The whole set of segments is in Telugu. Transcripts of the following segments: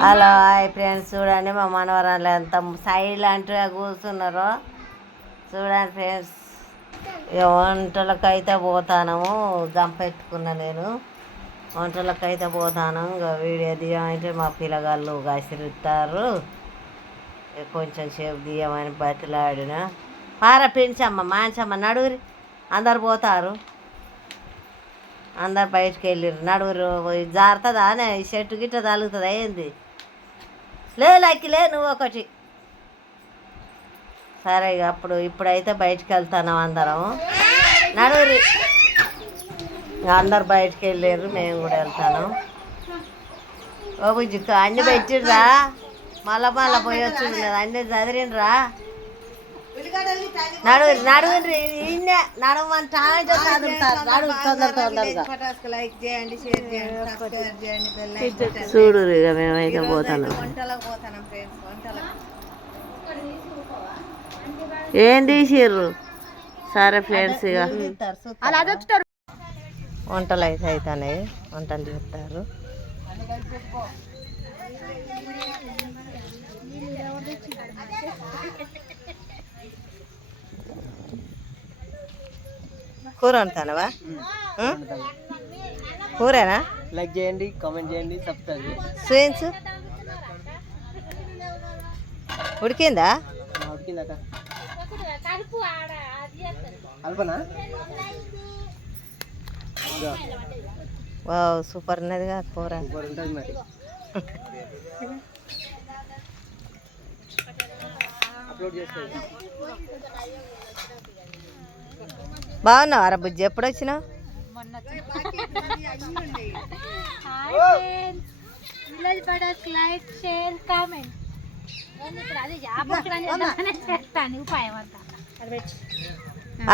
Hello hi friends. చూడండి మా మనవరాలు ఎంత లాంటివి కూర్చున్నారో. చూడండి ఫ్రెండ్స్. ఇక వంటలకైతే పోతాను. గంప పెట్టుకున్నా నేను. వంటలకైతే పోతాను. ఇంకా వీడియో తీయమంటే మా పిల్లగాళ్ళు గసిరుతారు ఇక కొంచెం సేపు తీయమని బతిలాడిన. పార పెంచమ్మ మాంచమ్మ నడుగురి అందరు పోతారు. అందరు బయటికి వెళ్ళిర్రు. నడుగురు జారుతుందా అనే షర్టు చెట్టు గిట్ట తగులుతుందా ఏంది? లే లక్కిలే నువ్వు ఒకటి. సరే ఇక అప్పుడు ఇప్పుడైతే బయటికి వెళ్తాను అందరం నడుగురి అందరు బయటికి వెళ్ళారు మేము కూడా వెళ్తాను ఓ బుజ్జి అన్ని పెట్టిండ్రా మళ్ళా మళ్ళా పోయి వచ్చింది కదా అన్ని చదిరిండ్రా చేయండి బెల్ ఐకాన్ చూడు ఇక మేమైతే పోతాను. వంటలకు పోతాను ఫ్రెండ్స్ వంటలకు. ఏం తీసిర్రు? సరే ఫ్రెండ్స్ ఇక. వంటలు అయితే అవుతాయి వంటలు చేస్తారు. కూర వండుతానవా? కూరేనా? లైక్ చేయండి కామెంట్ చేయండి సబ్స్క్రైబ్ స్వీన్స్ ఉడికిందా? ఉడికిందాక అల్పనా వావ్ సూపర్ ఉన్నదిగా కూర. సూపర్ ఉంటుంది మరి. అప్లోడ్ చేస్తాను బాగున్నావా రా బుజ్జి? ఎప్పుడు వచ్చినావు లైక్ షేర్ కామెంట్ అంతా.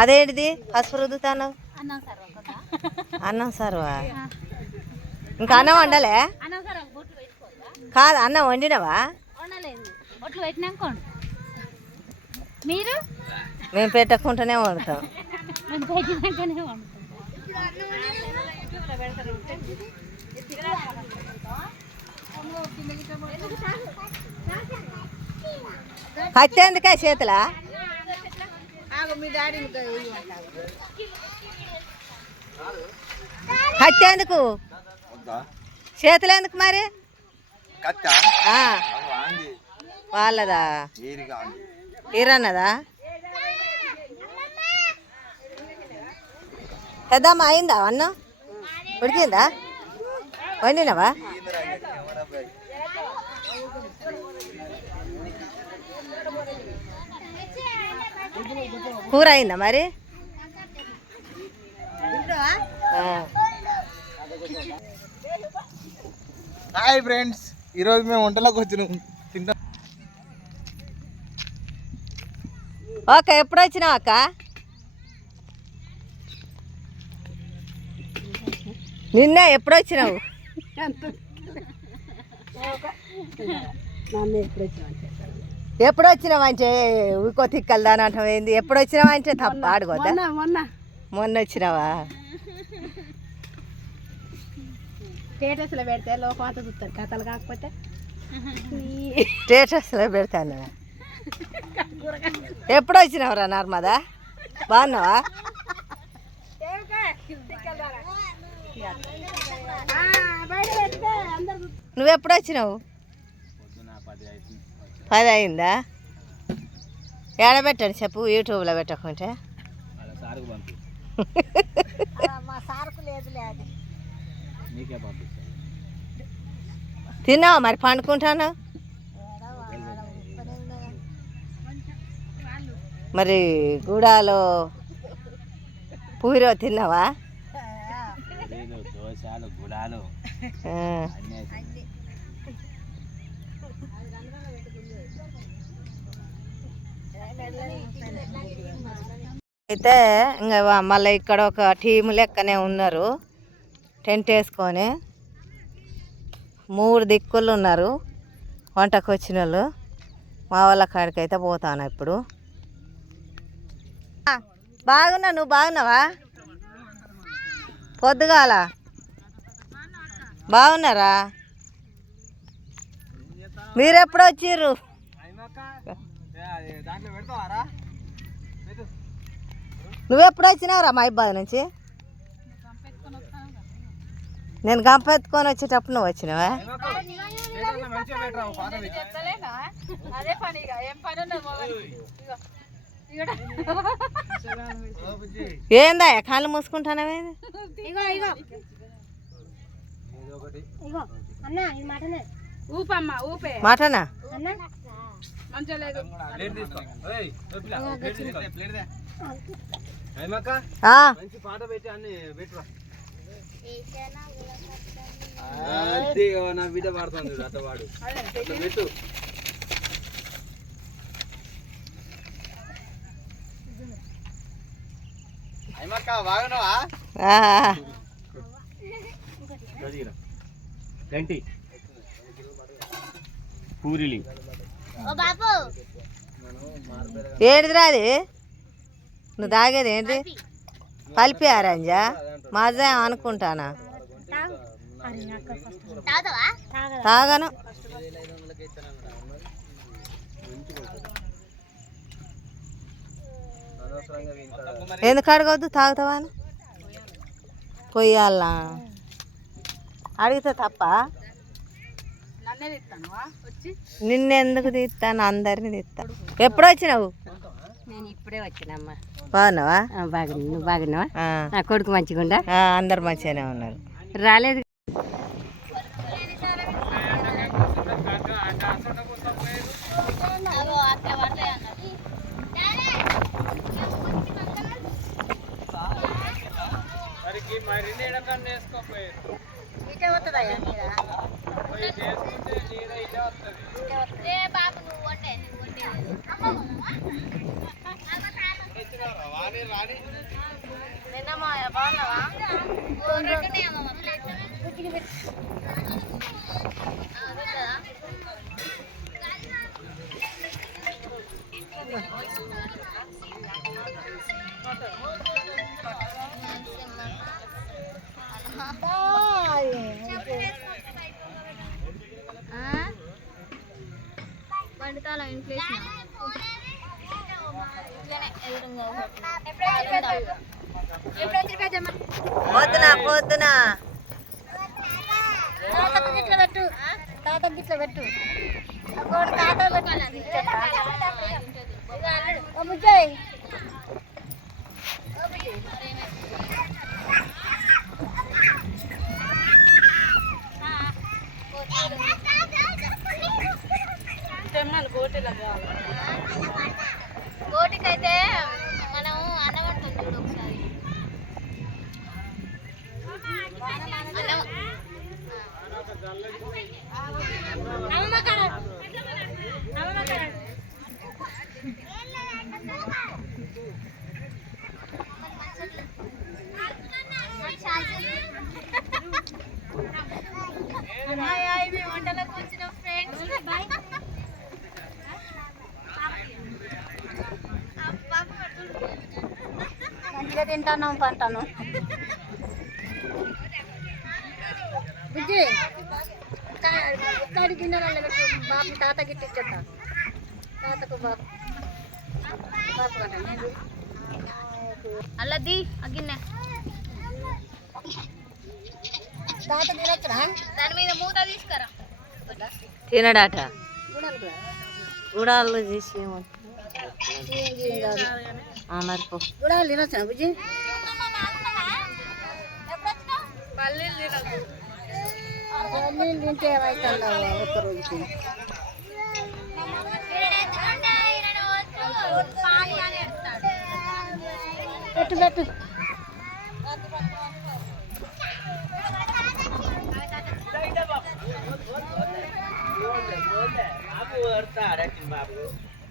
అదేంటిది? పసుపు రుద్దుతాను అన్నం సర్వా ఇంకా అన్నం వండలే? కాదు అన్నం వండినవా. మీరు? మేము పెట్టకుండానే వండుతాం. కత్తి ఎందుకే చేతులా? మీ ఎందుకు? చేతులు ఎందుకు మరి? ఆ, వాళ్ళదా? ఈరన్నదా? పెద్దమ్మ అయిందా? అన్నం? ఉడికిందా? వండినవా? కూర అయిందా మరి. హాయ్ ఫ్రెండ్స్ ఈరోజు మేము వంటలోకి వచ్చినాం. తింటాం. ఓకే ఎప్పుడు వచ్చినావు అక్క? నిన్న ఎప్పుడు వచ్చినావు ఎప్పుడు వచ్చినావు అంటే ఊకో తిక్కలదాని అంటావు ఏంది? ఎప్పుడు వచ్చినావు అంటే తప్ప ఆడుకోద్దా మొన్న మొన్న. వచ్చినావా స్టేటస్లో పెడితే లోకం అంతా చూస్తారు కథలు కాకపోతే. స్టేటస్లో పెడతాను ఎప్పుడు వచ్చినావురా నర్మదా? బాగున్నావా? నువ్వు ఎప్పుడు వచ్చినావు? పది అయిందా? ఏడబెట్టాను చెప్పు యూట్యూబ్లో పెట్టకుంటే. తిన్నావా మరి? పండుకుంటాను? మరి గూడాలో పూరో తిన్నావా? ఆ. అయితే ఇంకా మళ్ళీ ఇక్కడ ఒక టీము లెక్కనే ఉన్నారు. టెంట్ వేసుకొని మూడు దిక్కులు ఉన్నారు. వంటకు వచ్చిన వాళ్ళు. మా వాళ్ళ కాడికి అయితే పోతాను ఇప్పుడు. బాగున్నా నువ్వు బాగున్నావా? పొద్దుగాల? బాగున్నారా? మీరు ఎప్పుడు వచ్చిర్రు? నువ్వెప్పుడు నువ్వు ఎప్పుడు వచ్చినావురా మా ఇబ్బంది నుంచి? నేను గంప ఎత్తుకొని వచ్చేటప్పుడు నువ్వు వచ్చినావా? ఏందా కాళ్ళు మూసుకుంటానవే ఇగో ఇగో ఒకటి ఇగో అన్న ఇది మటనే ఊపమ్మ ఊపే. మటనా? మంచి పాట పెట్టి అన్ని పెట్టురా అది నా బిడ్డ పాడుతుంది పెట్టు. బాగున్నావా ఆ, గంటి. పూరిలి. ఏంటిదిరా అది? నువ్వు తాగేది ఏంటి? పల్పి. ఆరంజా? మాజా అనుకుంటానా తాగను. ఎందుకు అడగవద్దు? తాగుతావా అని పొయ్యాలా అడిగితే తప్ప. నన్నే తిస్తాను వచ్చి? నిన్నెందుకు తీస్తాను అందరిని తీస్తాను ఎప్పుడు వచ్చినావు? నేను ఇప్పుడే వచ్చినమ్మా. బాగున్నావా? బాగున్నా. నువ్వు బాగున్నావా? ఆ, నా కొడుకు మంచిగుండా ఆ, అందరు మంచిగానే ఉన్నారు. రాలేదు. నీరే వస్తుందా బాబు నువ్వు బాగున్నావా? పొద్దున పొద్దున గిట్ల పెట్టు తాత గిట్ల పెట్టు ఇంకోటి తాత పెట్టు ఓ బుజ్జయ్ కోటికైతే మనం అన్నం వండుతాం చూడు ఒకసారి అన్నం వంటలకు వచ్చిన ఫ్రెండ్స్ మంచిగా తింటాను పంటాను? బుజ్జి ఒక్కడి గిన్నెలలో బాబు తాత గిట్ట ఇచ్చేస్తా. తాతకు బాబు. బాబు కంట నేను అల్లది అగిన్నె తాత తినొచ్చునా? దాని మీద మూత తీసుకురా. తినడాట? గుడాలు ఆ, మరి బుజ్జి పల్లీలు తింటే ఏమవుతుందా రోజుకి పెట్టు పెట్టు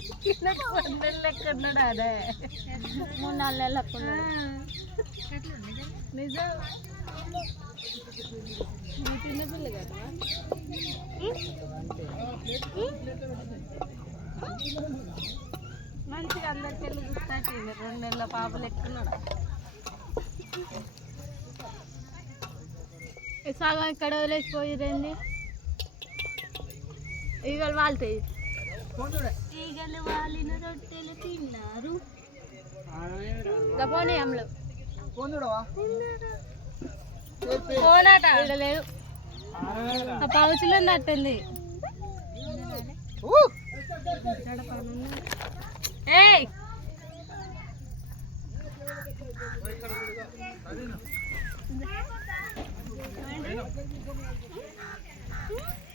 లెక్క ఉన్నాడు అదే. మూడు నాలుగు నెలలు అప్పుడు నిజం. కదా? మంచిగా అందరికి వెళ్ళి గుర్తాచింది రెండు నెలల పాపలు ఎక్కున్నాడు సగం ఇక్కడ వదిలేసిపోయిరండి ఈగలు వాళ్తాయి తీగలు వాలిన రొట్టెలు తిన్నారు. పోనీ అమ్మలు. ఆ పౌచులు ఉన్నట్టుంది ఏయ్! Thank